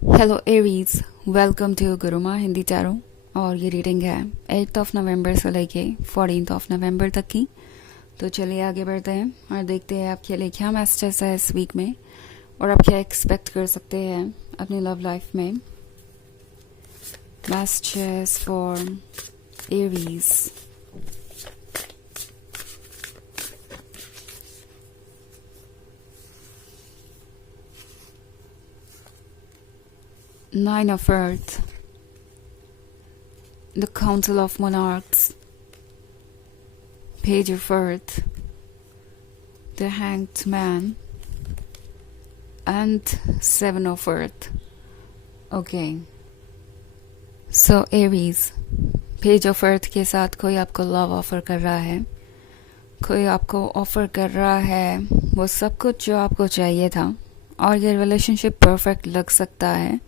Hello Aries, welcome to Guruma Hindi tarot. और ये reading है 8 ऑफ नवंबर से लेके 14 ऑफ नवंबर तक की। तो चलिए आगे बढ़ते हैं और देखते हैं आपके लिए क्या मैसेजेस है इस वीक में और आप क्या एक्सपेक्ट कर सकते हैं अपनी लव लाइफ में। Messages for Aries. Nine of Earth, the Council of Monarchs, Page of Earth, the Hanged Man, and Seven of Earth. Okay. So Aries, Page of Earth के साथ कोई आपको लव ऑफर कर रहा है, कोई आपको ऑफर कर रहा है वो सब कुछ जो आपको चाहिए था, और ये रिलेशनशिप परफेक्ट लग सकता है,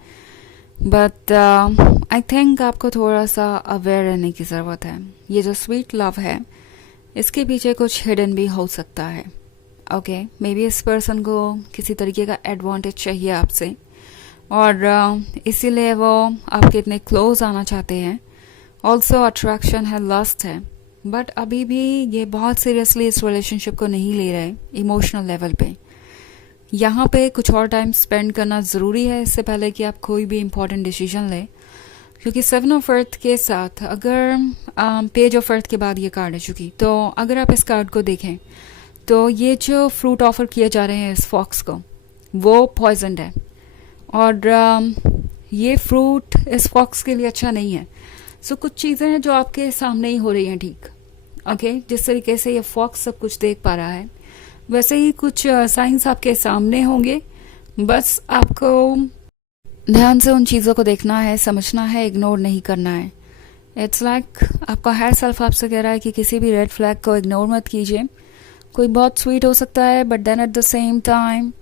बट आई थिंक आपको थोड़ा सा अवेयर रहने की ज़रूरत है। ये जो स्वीट लव है इसके पीछे कुछ हिडन भी हो सकता है। ओके, मे बी इस पर्सन को किसी तरीके का एडवांटेज चाहिए आपसे और इसीलिए वो आपके इतने क्लोज आना चाहते हैं। ऑल्सो अट्रैक्शन है, लस्ट है, बट अभी भी ये बहुत सीरियसली इस रिलेशनशिप को नहीं ले रहे इमोशनल लेवल पे। यहाँ पे कुछ और टाइम स्पेंड करना ज़रूरी है इससे पहले कि आप कोई भी इम्पोर्टेंट डिसीजन लें, क्योंकि सेवन ऑफ अर्थ के साथ अगर पेज ऑफ अर्थ के बाद ये कार्ड है चुकी, तो अगर आप इस कार्ड को देखें तो ये जो फ्रूट ऑफर किए जा रहे हैं इस फॉक्स को वो पॉइजनड है और ये फ्रूट इस फॉक्स के लिए अच्छा नहीं है। सो कुछ चीज़ें हैं जो आपके सामने ही हो रही हैं, ठीक। ओके, जिस तरीके से ये फॉक्स सब कुछ देख पा रहा है वैसे ही कुछ साइंस आपके सामने होंगे, बस आपको ध्यान से उन चीज़ों को देखना है, समझना है, इग्नोर नहीं करना है। इट्स लाइक आपका हायर सेल्फ आपसे कह रहा है कि किसी भी रेड फ्लैग को इग्नोर मत कीजिए। कोई बहुत स्वीट हो सकता है but then at the same time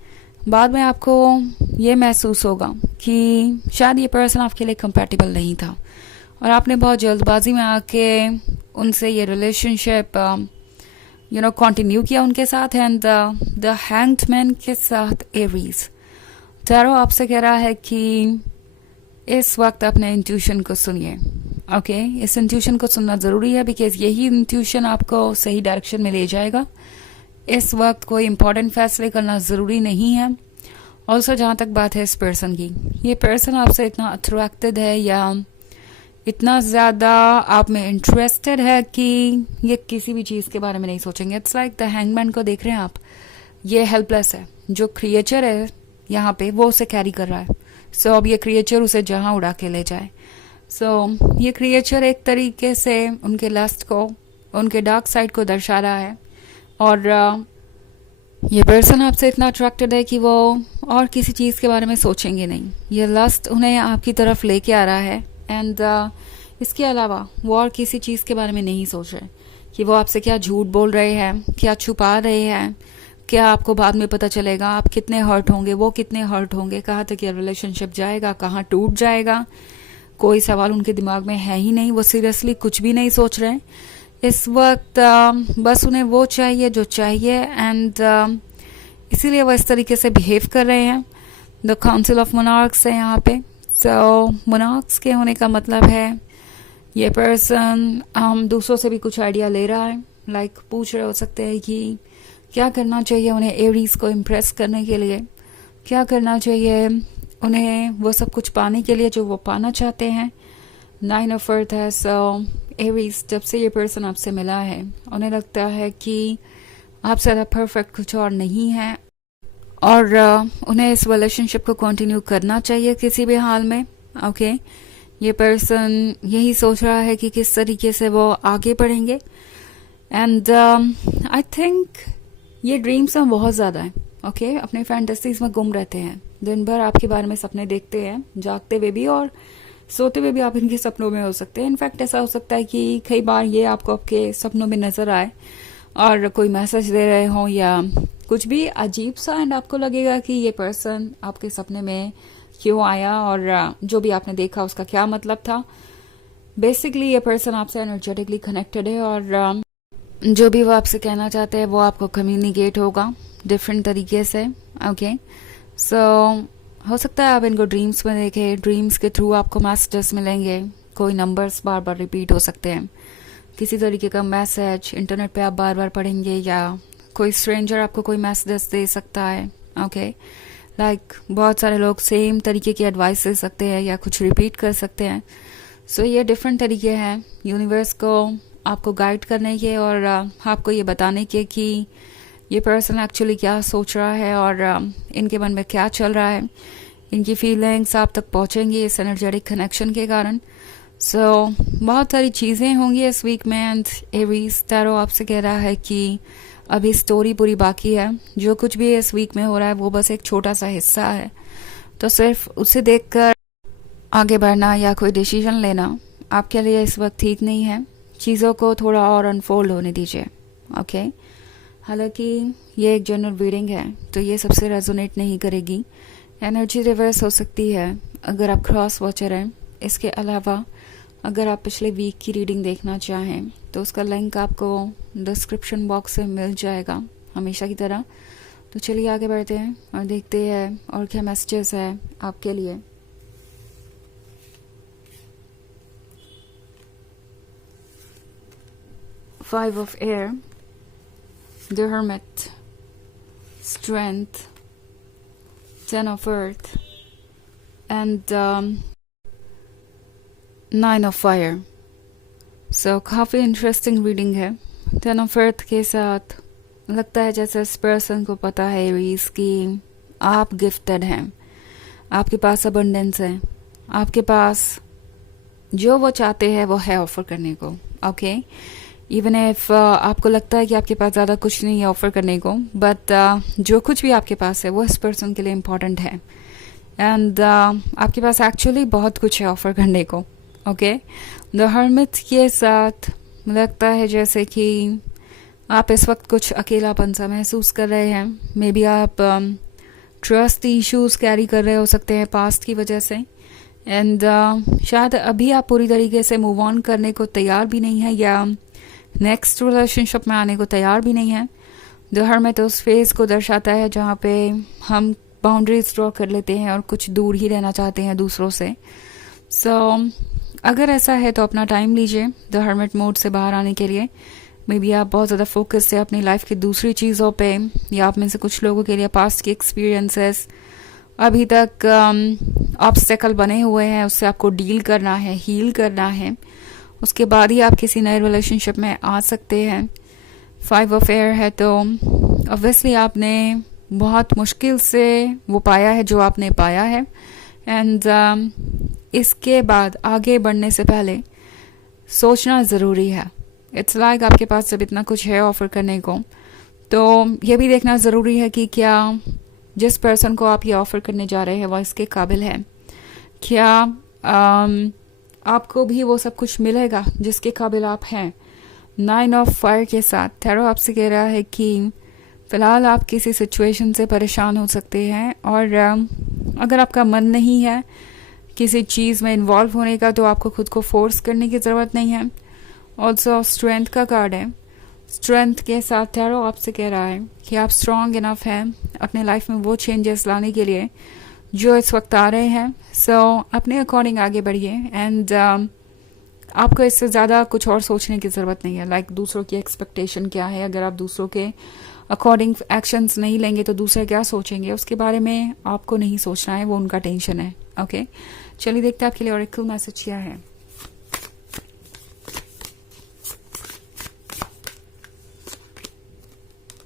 बाद में आपको ये महसूस होगा कि शायद ये पर्सन आपके लिए कंपैटिबल नहीं था और आपने बहुत जल्दबाजी में आके उनसे ये रिलेशनशिप कंटिन्यू किया उनके साथ। एंड द हैंग्ड मैन के साथ एरीज टैरो आपसे कह रहा है कि इस वक्त अपने इंट्यूशन को सुनिए। ओके, इस इंट्यूशन को सुनना ज़रूरी है बिकॉज यही इंट्यूशन आपको सही डायरेक्शन में ले जाएगा। इस वक्त कोई इंपॉर्टेंट फैसले करना ज़रूरी नहीं है। ऑल्सो जहाँ तक बात है इस पर्सन की, ये पर्सन आपसे इतना अट्रैक्टेड है या इतना ज़्यादा आप में इंटरेस्टेड है कि ये किसी भी चीज़ के बारे में नहीं सोचेंगे। इट्स लाइक द हैंगमैन को देख रहे हैं आप, ये हेल्पलेस है। जो क्रिएचर है यहाँ पे वो उसे कैरी कर रहा है। सो अब ये क्रिएचर उसे जहाँ उड़ा के ले जाए। सो ये क्रिएचर एक तरीके से उनके लस्ट को, उनके डार्क साइड को दर्शा रहा है और ये पर्सन आपसे इतना अट्रैक्टेड है कि वो और किसी चीज़ के बारे में सोचेंगे नहीं। ये लस्ट उन्हें आपकी तरफ लेके आ रहा है एंड इसके अलावा वो और किसी चीज़ के बारे में नहीं सोच रहे कि वो आपसे क्या झूठ बोल रहे हैं, क्या छुपा रहे हैं, क्या आपको बाद में पता चलेगा आप कितने हर्ट होंगे, वो कितने हर्ट होंगे, कहाँ तक ये रिलेशनशिप जाएगा, कहाँ टूट जाएगा। कोई सवाल उनके दिमाग में है ही नहीं। वो सीरियसली कुछ भी नहीं सोच रहे इस वक्त। बस उन्हें वो चाहिए जो चाहिए एंड इसीलिए वो इस तरीके से बिहेव कर रहे हैं। द काउंसिल ऑफ मोनार्क्स है यहाँ पे। सो मोनार्क्स के होने का मतलब है ये पर्सन दूसरों से भी कुछ आइडिया ले रहा है। लाइक पूछ रहे हो सकते हैं कि क्या करना चाहिए उन्हें एरीज को इम्प्रेस करने के लिए, क्या करना चाहिए उन्हें वो सब कुछ पाने के लिए जो वो पाना चाहते हैं। नाइन ऑफ अर्थ है। सो एरीज, जब से ये पर्सन आपसे मिला है उन्हें लगता है कि आपसे ज़्यादा परफेक्ट कुछ और नहीं है और उन्हें इस रिलेशनशिप को कंटिन्यू करना चाहिए किसी भी हाल में। ओके, ये पर्सन यही सोच रहा है कि किस तरीके से वो आगे बढ़ेंगे एंड आई थिंक ये ड्रीम्स में बहुत ज़्यादा है। ओके, अपने फैंटेसीज में गुम रहते हैं, दिन भर आपके बारे में सपने देखते हैं, जागते हुए भी और सोते हुए भी आप इनके सपनों में हो सकते हैं। इनफैक्ट ऐसा हो सकता है कि कई बार ये आपको आपके सपनों में नजर आए और कोई मैसेज दे रहे हो या कुछ भी अजीब सा, एंड आपको लगेगा कि ये पर्सन आपके सपने में क्यों आया और जो भी आपने देखा उसका क्या मतलब था। बेसिकली ये पर्सन आपसे एनर्जेटिकली कनेक्टेड है और जो भी वो आपसे कहना चाहते हैं वो आपको कम्युनिकेट होगा डिफरेंट तरीके से। ओके, सो हो सकता है आप इनको ड्रीम्स में देखें, ड्रीम्स के थ्रू आपको मैसेजेस मिलेंगे, कोई नंबर्स बार बार रिपीट हो सकते हैं, किसी तरीके का मैसेज इंटरनेट पे आप बार बार पढ़ेंगे, या कोई स्ट्रेंजर आपको कोई मैसेजेस दे सकता है। ओके, लाइक बहुत सारे लोग सेम तरीके की एडवाइस दे सकते हैं या कुछ रिपीट कर सकते हैं। सो ये डिफरेंट तरीके हैं यूनिवर्स को आपको गाइड करने के और आपको ये बताने के कि ये पर्सन एक्चुअली क्या सोच रहा है और इनके मन में क्या चल रहा है। इनकी फीलिंग्स आप तक पहुंचेंगी इस एनर्जेटिक कनेक्शन के कारण। सो बहुत सारी चीज़ें होंगी इस वीक में। एंड एरीज टैरो आपसे कह रहा है कि अभी स्टोरी पूरी बाकी है, जो कुछ भी इस वीक में हो रहा है वो बस एक छोटा सा हिस्सा है। तो सिर्फ उसे देखकर आगे बढ़ना या कोई डिसीजन लेना आपके लिए इस वक्त ठीक नहीं है। चीज़ों को थोड़ा और अनफोल्ड होने दीजिए। ओके, हालांकि ये एक जनरल रीडिंग है तो ये सबसे रेजोनेट नहीं करेगी, एनर्जी रिवर्स हो सकती है अगर आप क्रॉस वॉचर हैं। इसके अलावा अगर आप पिछले वीक की रीडिंग देखना चाहें तो उसका लिंक आपको डिस्क्रिप्शन बॉक्स में मिल जाएगा हमेशा की तरह। तो चलिए आगे बढ़ते हैं और देखते हैं और क्या मैसेजेस है आपके लिए। Five of Air, the Hermit, Strength, Ten of Earth, and Nine of Fire. So काफ़ी इंटरेस्टिंग रीडिंग है। Ten of Earth के साथ लगता है जैसे इस पर्सन को पता है एरीज कि आप गिफ्टेड हैं, आपके पास अबंडेंस है, आपके पास जो वो चाहते हैं वो है ऑफर करने को। ओके, इवन इफ आपको लगता है कि आपके पास ज़्यादा कुछ नहीं है ऑफर करने को, बट जो कुछ भी आपके पास है वो इस पर्सन के लिए इम्पॉर्टेंट है। एंड आपके पास एक्चुअली बहुत कुछ है ऑफर करने को। ओके, द हर्मिट के साथ लगता है जैसे कि आप इस वक्त कुछ अकेलापन सा महसूस कर रहे हैं। मे बी आप ट्रस्ट इश्यूज कैरी कर रहे हो सकते हैं पास्ट की वजह से। एंड शायद अभी आप पूरी तरीके से मूव ऑन करने को तैयार भी नहीं है या नेक्स्ट रिलेशनशिप में आने को तैयार भी नहीं है। द हर्मिट उस फेज को दर्शाता है जहाँ पे हम बाउंड्रीज ड्रॉ कर लेते हैं और कुछ दूर ही रहना चाहते हैं दूसरों से। सो अगर ऐसा है तो अपना टाइम लीजिए द हर्मिट मोड से बाहर आने के लिए। मे बी आप बहुत ज़्यादा फोकस है अपनी लाइफ की दूसरी चीज़ों पे, या आप में से कुछ लोगों के लिए पास्ट की एक्सपीरियंसेस अभी तक ऑब्स्टेकल बने हुए हैं, उससे आपको डील करना है, हील करना है, उसके बाद ही आप किसी नए रिलेशनशिप में आ सकते हैं। फाइव ऑफ एयर है तो ऑब्वियसली आपने बहुत मुश्किल से वो पाया है जो आपने पाया है। एंड इसके बाद आगे बढ़ने से पहले सोचना ज़रूरी है। इट्स लाइक आपके पास जब इतना कुछ है ऑफर करने को, तो ये भी देखना ज़रूरी है कि क्या जिस पर्सन को आप ये ऑफर करने जा रहे हैं वो इसके काबिल है, क्या आपको भी वो सब कुछ मिलेगा जिसके काबिल आप हैं। नाइन ऑफ फायर के साथ टैरो आपसे कह रहा है कि फ़िलहाल आप किसी सिचुएशन से परेशान हो सकते हैं, और अगर आपका मन नहीं है किसी चीज़ में इन्वॉल्व होने का तो आपको खुद को फोर्स करने की ज़रूरत नहीं है। ऑल्सो स्ट्रेंथ का कार्ड है। स्ट्रेंथ के साथ टैरो आपसे कह रहा है कि आप स्ट्रॉन्ग इनफ हैं अपने लाइफ में वो चेंजेस लाने के लिए जो इस वक्त आ रहे हैं। सो अपने अकॉर्डिंग आगे बढ़िए। एंड आपको इससे ज़्यादा कुछ और सोचने की ज़रूरत नहीं है। लाइक दूसरों की एक्सपेक्टेशन क्या है, अगर आप दूसरों के अकॉर्डिंग एक्शंस नहीं लेंगे तो दूसरे क्या सोचेंगे, उसके बारे में आपको नहीं सोचना है, वो उनका टेंशन है। ओके, चलिए देखते हैं आपके लिए ऑरेकल मैसेज क्या है।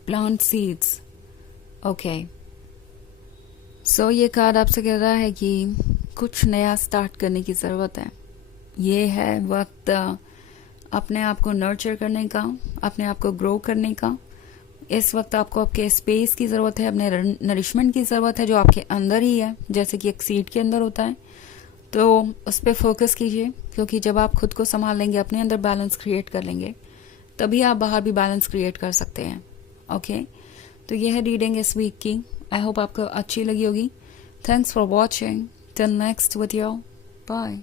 Plant seeds. ओके, सो ये कार्ड आपसे कह रहा है कि कुछ नया स्टार्ट करने की ज़रूरत है। ये है वक्त अपने आप को नर्चर करने का, अपने आप को ग्रो करने का। इस वक्त आपको आपके स्पेस की ज़रूरत है, अपने नरिशमेंट की ज़रूरत है जो आपके अंदर ही है, जैसे कि एक सीड के अंदर होता है। तो उस पर फोकस कीजिए, क्योंकि जब आप खुद को संभाल लेंगे, अपने अंदर बैलेंस क्रिएट कर लेंगे, तभी आप बाहर भी बैलेंस क्रिएट कर सकते हैं। ओके, तो यह है रीडिंग इस वीक की। आई होप आपको अच्छी लगी होगी। Thanks for watching. Till next video, bye.